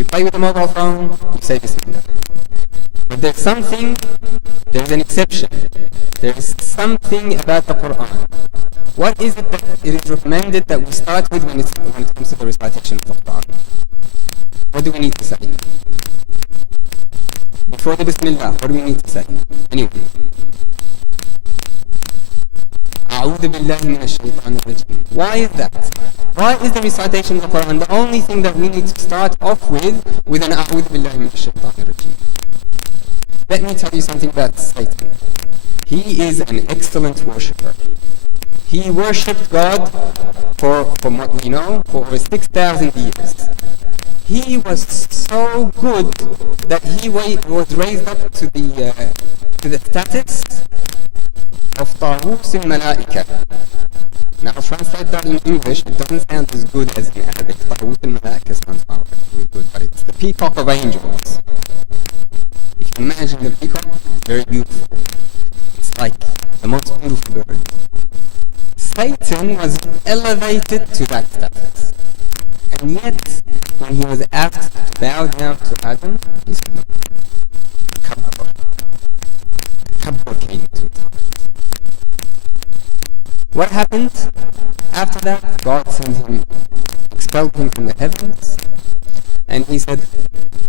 You play with a mobile phone, you say Bismillah. But there's an exception. There's something about the Quran. What is it that it is recommended that we start with when it comes to the recitation of the Quran? What do we need to say? Before the Bismillah, what do we need to say? Anyway. أعوذ بالله من الشيطان الرجيم. Why is that? Why is the recitation of the Quran the only thing that we need to start off with an أعوذ بالله من الشيطان الرجيم? Let me tell you something about Satan. He is an excellent worshipper. He worshipped God from what we know, for over 6,000 years. He was so good that he was raised up to the status of طاووس الملائكة. Now, translate that in English, it doesn't sound as good as in Arabic. طاووس الملائكة sounds really good, but it's the peacock of angels. You can imagine the peacock, it's very beautiful. It's like the most beautiful bird. Satan was elevated to that status. And yet, when he was asked to bow down to Adam, he said no. Kabbar came to his heart. What happened? After that, God sent him, expelled him from the heavens, and he said,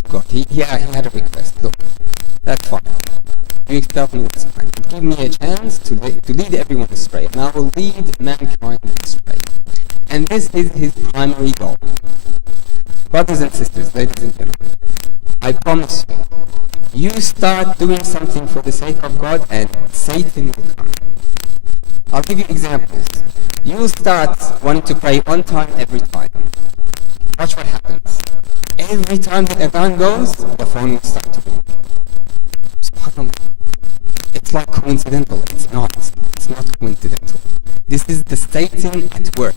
God, he had a request. Look, that's fine. You expelled me, that's fine. But give me a chance to lead everyone astray, and I will lead mankind astray. And this is his primary goal. Brothers and sisters, ladies and gentlemen, I promise you start doing something for the sake of God and Satan will come. I'll give you examples. You will start wanting to pray on time every time. Watch what happens. Every time the adhan goes, the phone will start to ring. SubhanAllah. It's like coincidental. It's not coincidental. This is the Satan at work.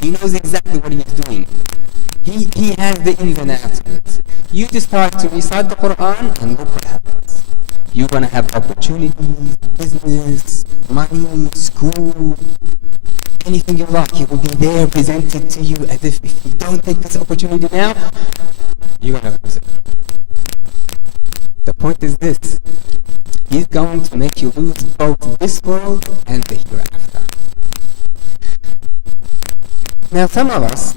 He knows exactly what he's doing. He has the ins and outs of it. You just start to recite the Quran and look what happens. You're going to have opportunities, business, money, school, anything you like. It will be there presented to you as if you don't take this opportunity now, you're going to lose it. The point is this. He's going to make you lose both this world and the hereafter. Now some of us,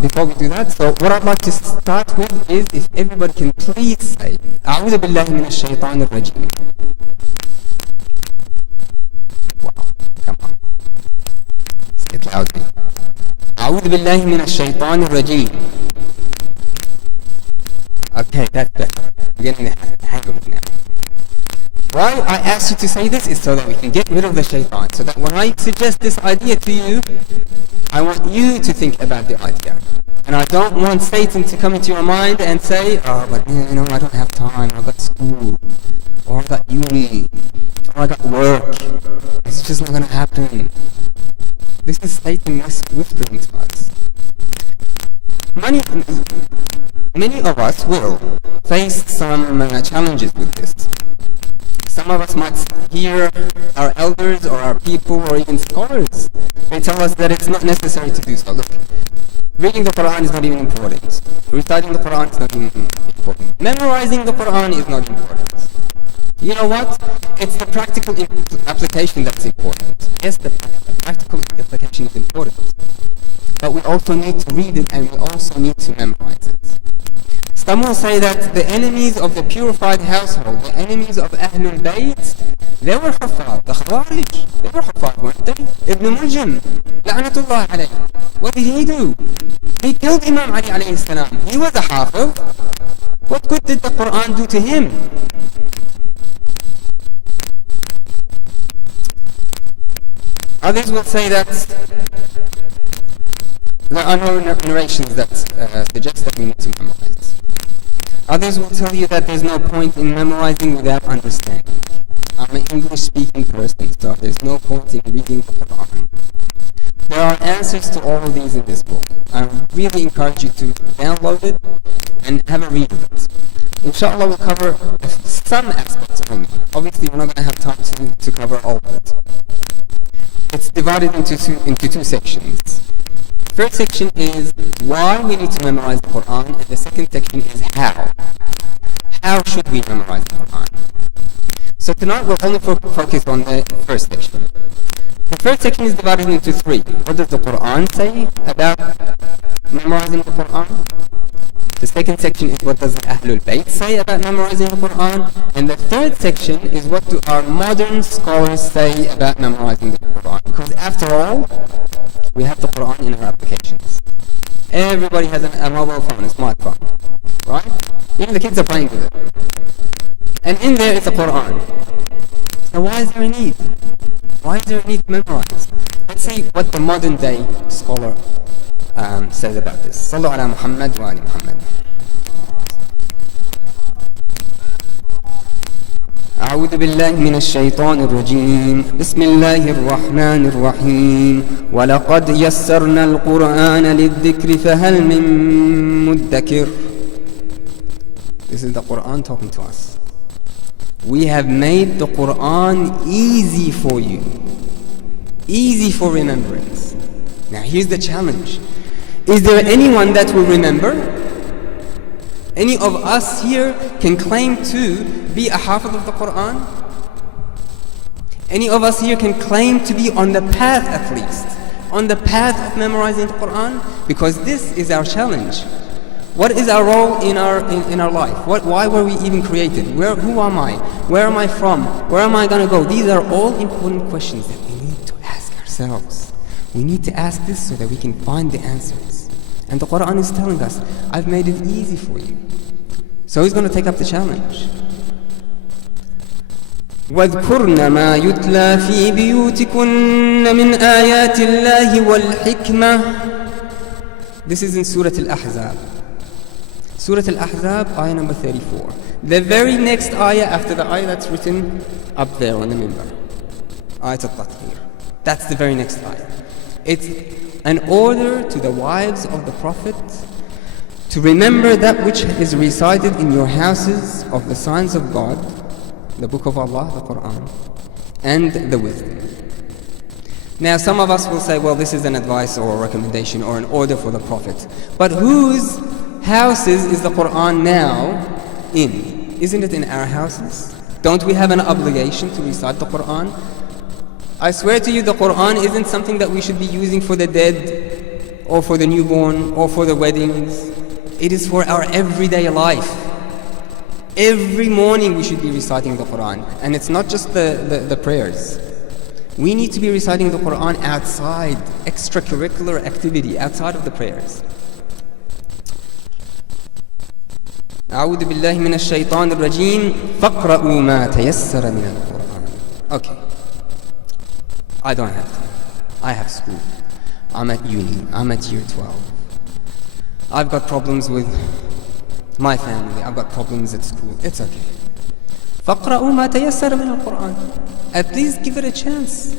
before we do that, so what I'd like to start with is if everybody can please say أعوذ بالله من الشيطان الرجيم. Wow, come on. Say it loudly. أعوذ بالله من الشيطان الرجيم. Okay, that's better. We're getting the hang of it now. Why I asked you to say this is so that we can get rid of the shaitan. So that when I suggest this idea to you, I want you to think about the idea. And I don't want Satan to come into your mind and say, but I don't have time, I've got school, or I've got uni, or I've got work. It's just not going to happen. This is Satan whispering to us. Many of us will face some challenges with this. Some of us might hear our elders or our people or even scholars. They tell us that it's not necessary to do so. Look, reading the Quran is not even important. Reciting the Quran is not even important. Memorizing the Quran is not important. You know what? It's the practical application that's important. Yes, the practical application is important. But we also need to read it and we also need to memorize it. Some will say that the enemies of the purified household, the enemies of Ahlulbait, they were Hufad, the Khawarij, they were Hufad, weren't they? Ibn Muljam, La'natullah alayh. What did he do? He killed Imam Ali alayhi salam. He was a Hafiz. What good did the Quran do to him? Others will say that there are no narrations that suggest that we need to memorize. Others will tell you that there's no point in memorizing without understanding. I'm an English-speaking person, so there's no point in reading the Quran. There are answers to all of these in this book. I really encourage you to download it and have a read of it. Inshallah, we'll cover some aspects from it. Obviously, we're not going to have time to cover all of it. It's divided into two sections. first section is why we need to memorize the Quran, and the second section is how. How should we memorize the Quran? So tonight we'll only focus on the first section. The first section is divided into three. What does the Quran say about memorizing the Quran? The second section is what does the Ahlulbait say about memorizing the Quran? And the third section is what do our modern scholars say about memorizing the Quran? Because after all, we have the Quran in our applications. Everybody has a mobile phone, a smartphone, right? Even the kids are playing with it. And in there is the Quran. So why is there a need? Why is there a need to memorize? Let's see what the modern day scholar says about this. Sallu ala Muhammad wa ali Muhammad. أعوذ بالله من الشيطان الرجيم بسم الله الرحمن الرحيم ولقد يسرنا القرآن للذكر فهل من مدكر. This is the Quran talking to us. We have made the Quran easy for you, easy for remembrance. Now here's the challenge. Is there anyone that will remember? Any of us here can claim to be a hafiz of the Quran? Any of us here can claim to be on the path, at least, on the path of memorizing the Quran? Because this is our challenge. What is our role in our life? Why were we even created? Who am I? Where am I from? Where am I going to go? These are all important questions that we need to ask ourselves. We need to ask this so that we can find the answers. And the Quran is telling us, I've made it easy for you. So who's going to take up the challenge? وَاذْكُرْنَ مَا يُتْلَى فِي بِيُوتِكُنَّ مِنْ آيَاتِ اللَّهِ وَالْحِكْمَةِ. This is in Surah Al-Ahzab. Surah Al-Ahzab, ayah number 34. The very next ayah after the ayah that's written up there on the minbar. Ayat al-Tathir. That's the very next ayah. It's an order to the wives of the Prophet to remember that which is recited in your houses of the signs of God, the book of Allah, the Quran, and the wisdom. Now some of us will say, well, this is an advice or a recommendation or an order for the Prophet. But whose houses is the Quran now in? Isn't it in our houses? Don't we have an obligation to recite the Quran? I swear to you, the Quran isn't something that we should be using for the dead or for the newborn or for the weddings. It is for our everyday life. Every morning we should be reciting the Quran. And it's not just the prayers. We need to be reciting the Quran outside, extracurricular activity, outside of the prayers. أعوذ بالله من الشيطان الرجيم فاقرأوا ما تيسر من القرآن. Okay. I don't have time. I have school. I'm at uni. I'm at year 12. I've got problems with my family. I've got problems at school. It's okay. فَقْرَأُوا مَا تَيَسَّرَ مِنَ الْقُرْآنِ. At least give it a chance.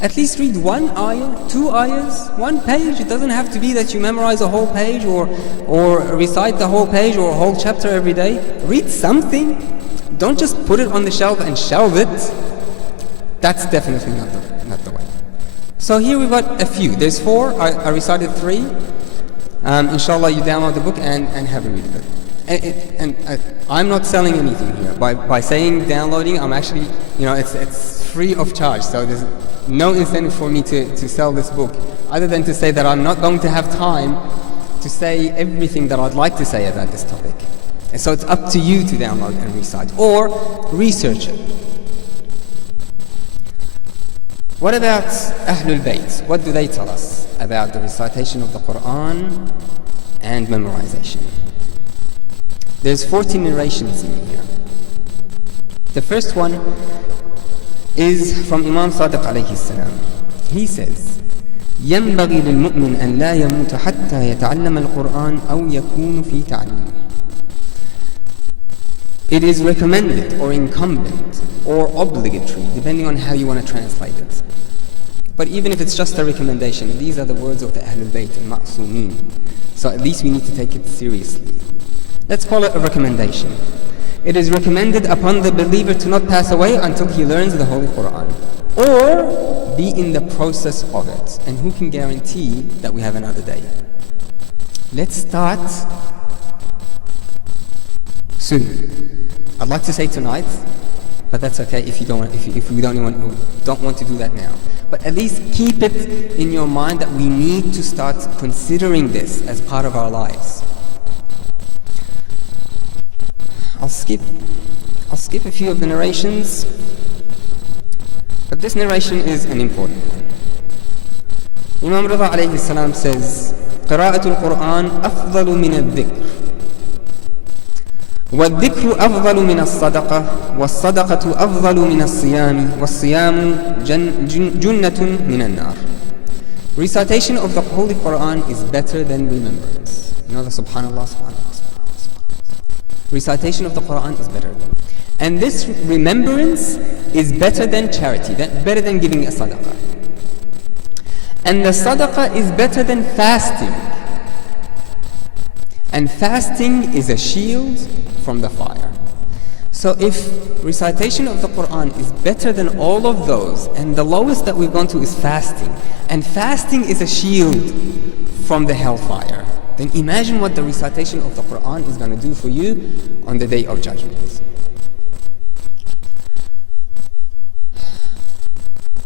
At least read one ayah, two ayahs, one page. It doesn't have to be that you memorize a whole page or recite the whole page or a whole chapter every day. Read something. Don't just put it on the shelf and shelve it. That's definitely not the way. So here we've got a few. There's 4. I recited 3. Inshallah, you download the book and have a read of it. I'm not selling anything here. By saying downloading, I'm actually, it's free of charge. So there's no incentive for me to sell this book, other than to say that I'm not going to have time to say everything that I'd like to say about this topic. And so it's up to you to download and recite or research it. What about Ahlulbait? What do they tell us about the recitation of the Quran and memorization? There's 14 narrations in here. The first one is from Imam Sadiq alayhi salam. He says, ينبغي للمؤمن أن لا يموت حتى يتعلم القرآن أو يكون في تعليمه. It is recommended or incumbent or obligatory, depending on how you want to translate it. But even if it's just a recommendation, these are the words of the Ahlulbait and Ma'sumin. So at least we need to take it seriously. Let's call it a recommendation. It is recommended upon the believer to not pass away until he learns the Holy Quran. Or be in the process of it. And who can guarantee that we have another day? Let's start soon. I'd like to say tonight, but that's okay if you don't. If we don't want to do that now. But at least keep it in your mind that we need to start considering this as part of our lives. I'll skip a few of the narrations, but this narration is an important one. Imam Rida alayhi salam says, قراءة القرآن أفضل من الذكر والذكر أفضل من الصدقة والصدقة أفضل من الصيام والصيام جنة من النار. Recitation of the Holy Quran is better than remembrance. You know the subhanallah, subhanallah. Recitation of the Quran is better. And this remembrance is better than charity, better than giving a sadaqah. And the sadaqah is better than fasting. And fasting is a shield from the fire. So if recitation of the Quran is better than all of those, and the lowest that we've gone to is fasting, and fasting is a shield from the hellfire, then imagine what the recitation of the Quran is going to do for you on the Day of Judgment.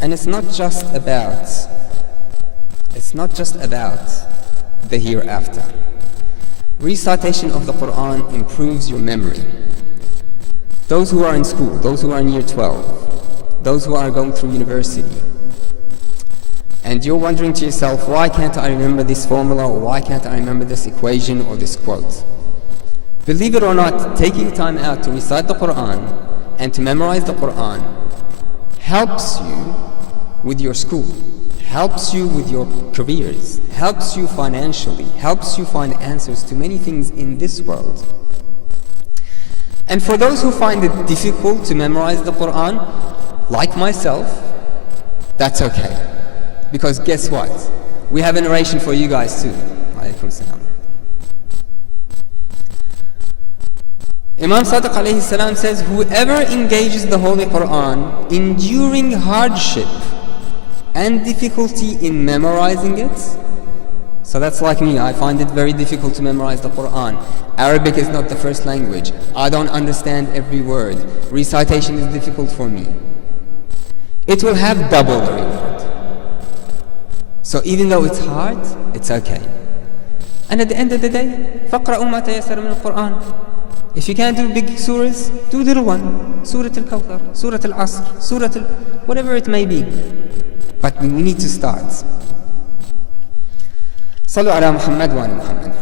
And it's not just about the hereafter. Recitation of the Quran improves your memory. Those who are in school, those who are in year 12, those who are going through university, and you're wondering to yourself, why can't I remember this formula, or why can't I remember this equation or this quote? Believe it or not, taking time out to recite the Quran and to memorize the Quran helps you with your school, helps you with your careers, helps you financially, helps you find answers to many things in this world. And for those who find it difficult to memorize the Quran, like myself, that's okay. Because guess what? We have a narration for you guys too. Alaykum salam. Imam Sadiq alayhi salam says, whoever engages the Holy Quran, enduring hardship and difficulty in memorizing it. So that's like me, I find it very difficult to memorize the Quran. Arabic is not the first language. I don't understand every word. Recitation is difficult for me. It will have double the reward. So even though it's hard, it's okay. And at the end of the day, فَقْرَأُوا مَا تَيَسَّرَ مِنَ الْقُرْآنِ. If you can't do big surahs, do little one. Surah Al-Kawthar, Surah Al-Asr, Surah whatever it may be. But we need to start. صلوا على محمد وعلى محمد.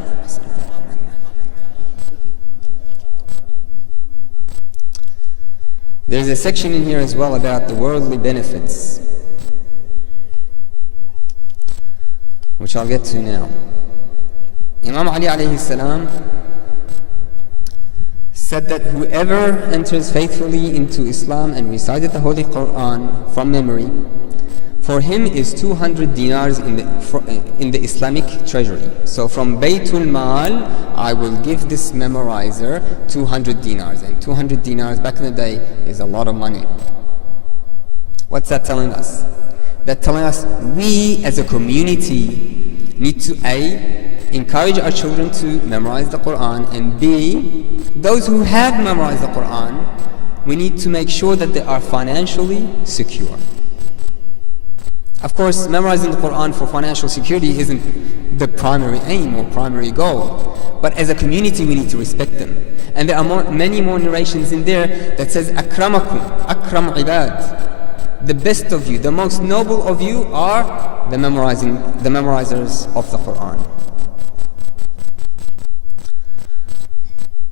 There's a section in here as well about the worldly benefits, which I'll get to now. Imam Ali alayhi salam said that whoever enters faithfully into Islam and recited the Holy Quran from memory, for him is 200 dinars in the Islamic treasury. So from Baytul Mal, I will give this memorizer 200 dinars. And 200 dinars back in the day is a lot of money. What's that telling us? That's telling us we as a community need to A, encourage our children to memorize the Quran, and B, those who have memorized the Quran, we need to make sure that they are financially secure. Of course, memorizing the Quran for financial security isn't the primary aim or primary goal. But as a community, we need to respect them. And there are many more narrations in there that says, Akramakum, Akram ibad. The best of you, the most noble of you are the memorizers of the Quran.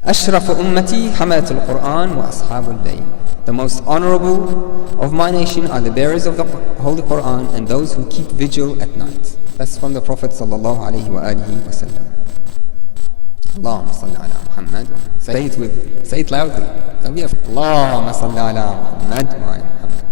أشرف أمتي حملة القرآن وأصحاب الليل. The most honorable of my nation are the bearers of the Holy Quran and those who keep vigil at night. That's from the Prophet sallallahu alaihi wasallam. Allahumma salli ala Muhammad. Say it loudly. Allahumma salli ala Muhammad wa ala Muhammad.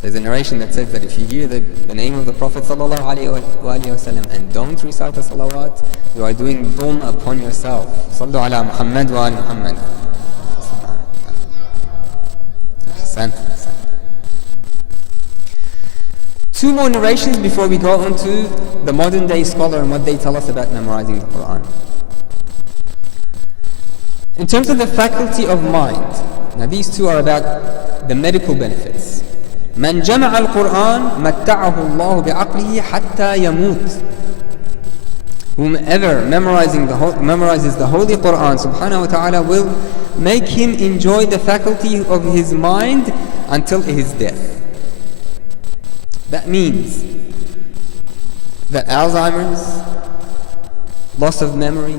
There's a narration that says that if you hear the name of the Prophet sallallahu alaihi wasallam and don't recite the salawat, you are doing dhulm upon yourself. Sallu ala Muhammad wa ala Muhammad. Two more narrations before we go on to the modern day scholar and what they tell us about memorizing the Quran. In terms of the faculty of mind, now these two are about the medical benefits. من جمع القرآن متعه الله بعقله حتى يموت. Whomever memorizes the Holy Quran subhanahu wa ta'ala will make him enjoy the faculty of his mind until his death. That means that Alzheimer's, loss of memory,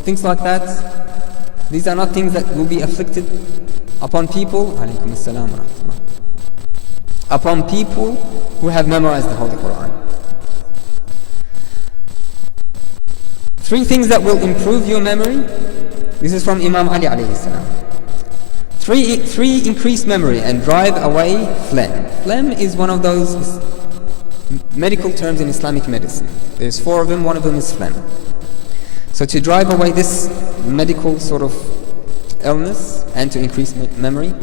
things like that, these are not things that will be afflicted upon people, alaykum as-salam wa rahmatullah, upon people who have memorized the Holy Quran. Three things that will improve your memory. This is from Imam Ali alayhi salam. Three increase memory and drive away phlegm. Phlegm is one of those medical terms in Islamic medicine. There's four of them, one of them is phlegm. So to drive away this medical sort of illness and to increase memory,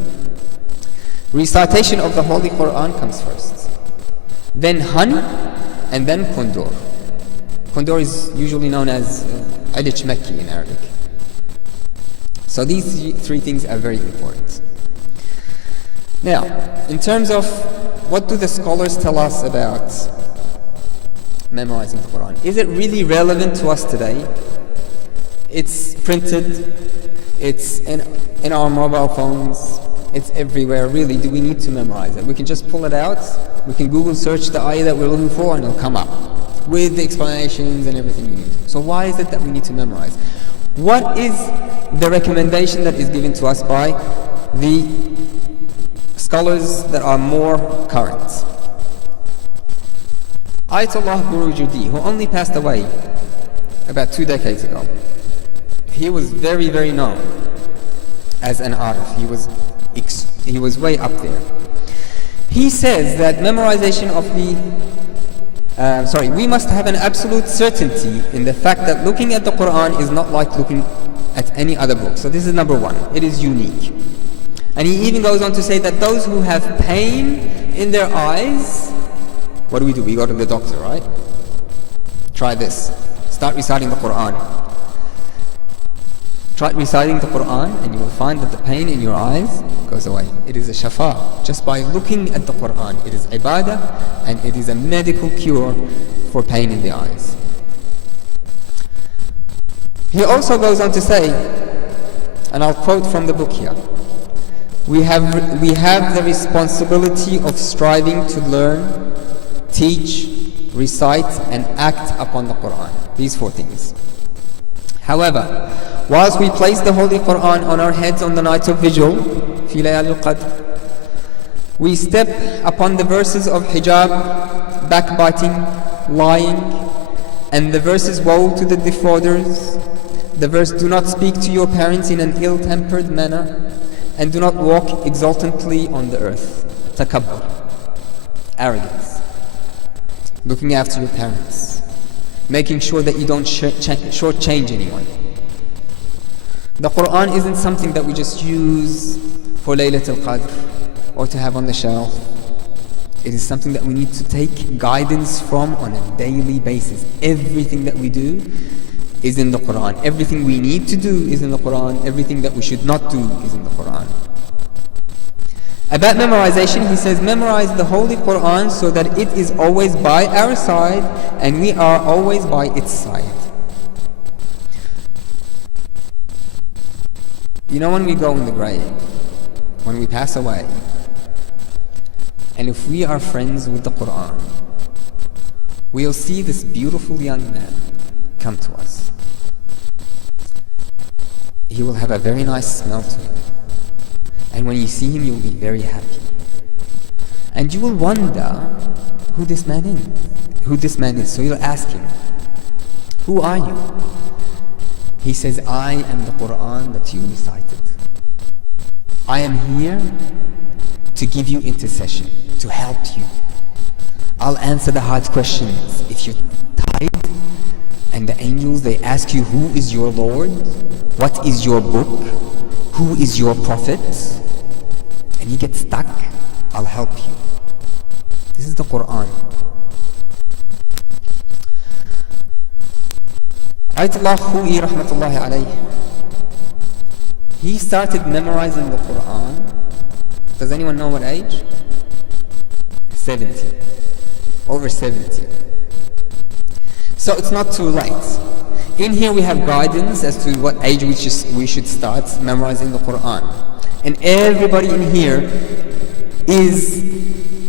recitation of the Holy Quran comes first. Then honey, and then kondur. Kondur is usually known as Alish Makki in Arabic. So these three things are very important. Now, in terms of what do the scholars tell us about memorizing the Quran? Is it really relevant to us today? It's printed, it's in our mobile phones, it's everywhere. Really, do we need to memorize it? We can just pull it out, we can Google search the ayah that we're looking for and it'll come up with the explanations and everything we need. So why is it that we need to memorize? What is the recommendation that is given to us by the scholars that are more current? Ayatollah Burujudi, who only passed away about 2 decades ago, he was very, very known as an artist. He was way up there. He says that memorization of we must have an absolute certainty in the fact that looking at the Quran is not like looking at any other book. So this is number one. It is unique. And he even goes on to say that those who have pain in their eyes, what do? We go to the doctor, right? Try this. Start reciting the Quran. Try reciting the Quran and you will find that the pain in your eyes goes away. It is a shafa. Just by looking at the Quran, it is ibadah and it is a medical cure for pain in the eyes. He also goes on to say, and I'll quote from the book here, we have the responsibility of striving to learn, teach, recite and act upon the Quran. These four things. However, whilst we place the Holy Quran on our heads on the night of vigil, fi layalil qadr, we step upon the verses of hijab, backbiting, lying, and the verses woe to the defrauders, the verse do not speak to your parents in an ill-tempered manner, and do not walk exultantly on the earth. Takabbur, arrogance, looking after your parents, making sure that you don't shortchange anyone. The Quran isn't something that we just use for Laylatul Qadr or to have on the shelf. It is something that we need to take guidance from on a daily basis. Everything that we do is in the Quran. Everything we need to do is in the Quran. Everything that we should not do is in the Quran. About memorization, he says, memorize the Holy Quran so that it is always by our side and we are always by its side. You know, when we go in the grave, when we pass away, and if we are friends with the Quran, we'll see this beautiful young man come to us. He will have a very nice smell to him. And when you see him, you will be very happy. And you will wonder who this man is. So you'll ask him, who are you? He says, I am the Quran that you recited. I am here to give you intercession, to help you. I'll answer the hard questions. If you're tired and the angels, they ask you, who is your Lord? What is your book? Who is your prophet? And you get stuck, I'll help you. This is the Quran. Ayatollah Khou'i rahmatullahi alayhi, he started memorizing the Quran. Does anyone know what age? 70. Over 70. So it's not too late. In here we have guidance as to what age we should start memorizing the Quran. And everybody in here is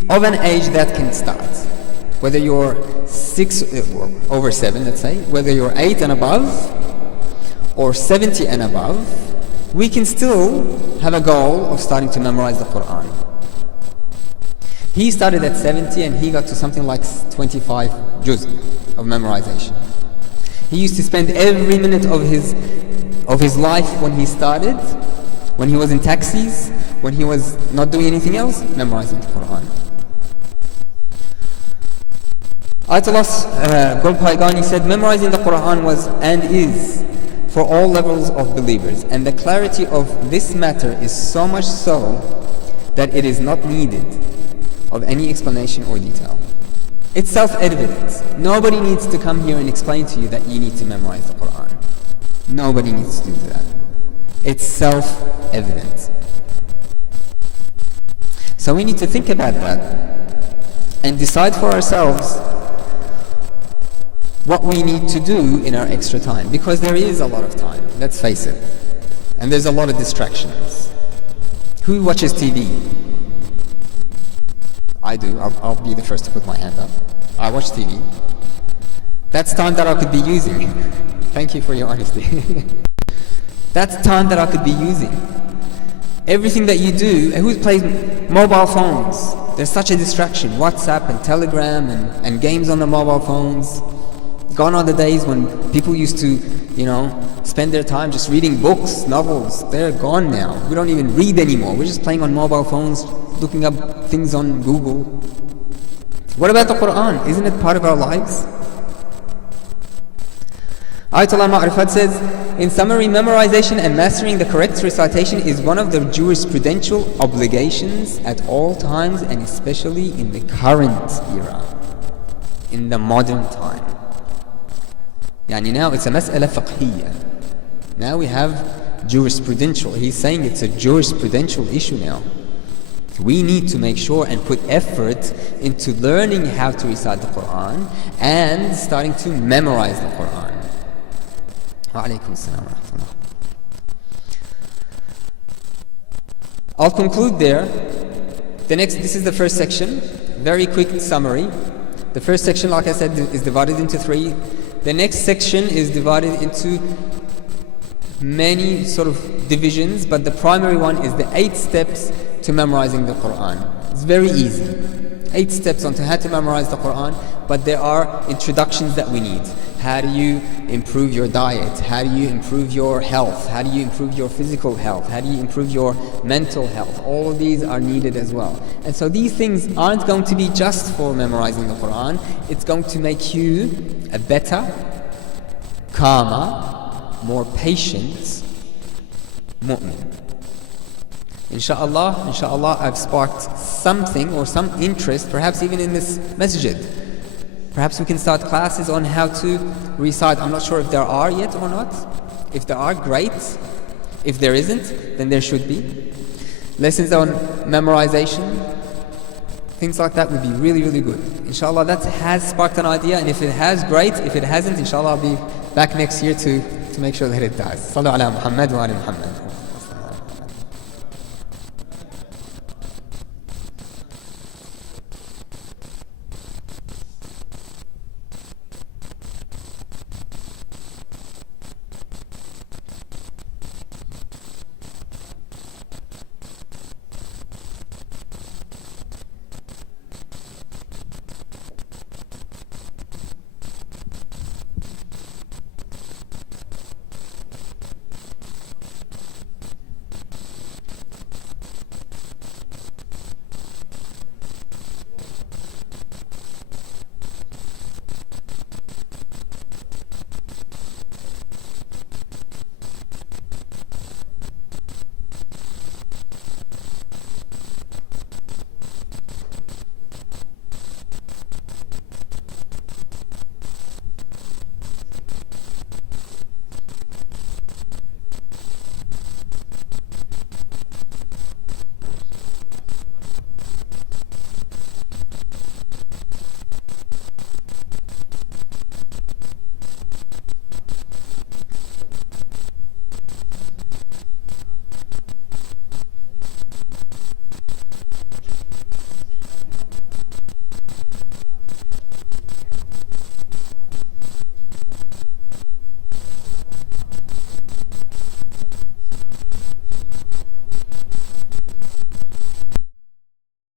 of an age that can start. Whether you're 6 or over 7, let's say, whether you're 8 and above or 70 and above, we can still have a goal of starting to memorize the Quran. He started at 70 and he got to something like 25 juz of memorization. He used to spend every minute of his life when he started, when he was in taxis, when he was not doing anything else, memorizing the Quran. Ayatollah Golpaigani said, memorizing the Quran was and is for all levels of believers, and the clarity of this matter is so much so that it is not needed of any explanation or detail. It's self-evident. Nobody needs to come here and explain to you that you need to memorize the Quran. Nobody needs to do that. It's self-evident. So we need to think about that and decide for ourselves what we need to do in our extra time, because there is a lot of time, let's face it, and there's a lot of distractions. Who watches TV? I do. I'll be the first to put my hand up. I watch TV. That's time that I could be using. Thank you for your honesty. That's time that I could be using. Everything that you do, who plays mobile phones? There's such a distraction. WhatsApp and Telegram and games on the mobile phones. Gone are the days when people used to, spend their time just reading books, novels. They're gone now. We don't even read anymore. We're just playing on mobile phones, looking up things on Google. What about the Quran? Isn't it part of our lives? Ayatollah Ma'rifat says, in summary, memorization and mastering the correct recitation is one of the jurisprudential obligations at all times, and especially in the current era, in the modern time. Now it's a mas'ala fiqhiyya. Now we have jurisprudential. He's saying it's a jurisprudential issue now. We need to make sure and put effort into learning how to recite the Quran and starting to memorize the Quran. Wa alaykum assalam wa rahmatullah. I'll conclude there. This is the first section. Very quick summary. The first section, like I said, is divided into 3. The next section is divided into many sort of divisions, but the primary one is the 8 steps to memorizing the Quran. It's very easy. 8 steps on to how to memorize the Quran, but there are introductions that we need. How do you improve your diet? How do you improve your health? How do you improve your physical health? How do you improve your mental health? All of these are needed as well. And so these things aren't going to be just for memorizing the Quran. It's going to make you a better, calmer, more patient mu'min. Inshallah, I've sparked something or some interest, perhaps even in this masjid. Perhaps we can start classes on how to recite. I'm not sure if there are yet or not. If there are, great. If there isn't, then there should be. Lessons on memorization, things like that would be really, really good. Inshallah, that has sparked an idea, and if it has, great. If it hasn't, inshallah, I'll be back next year to make sure that it does. Sallu ala Muhammad wa ala Muhammad.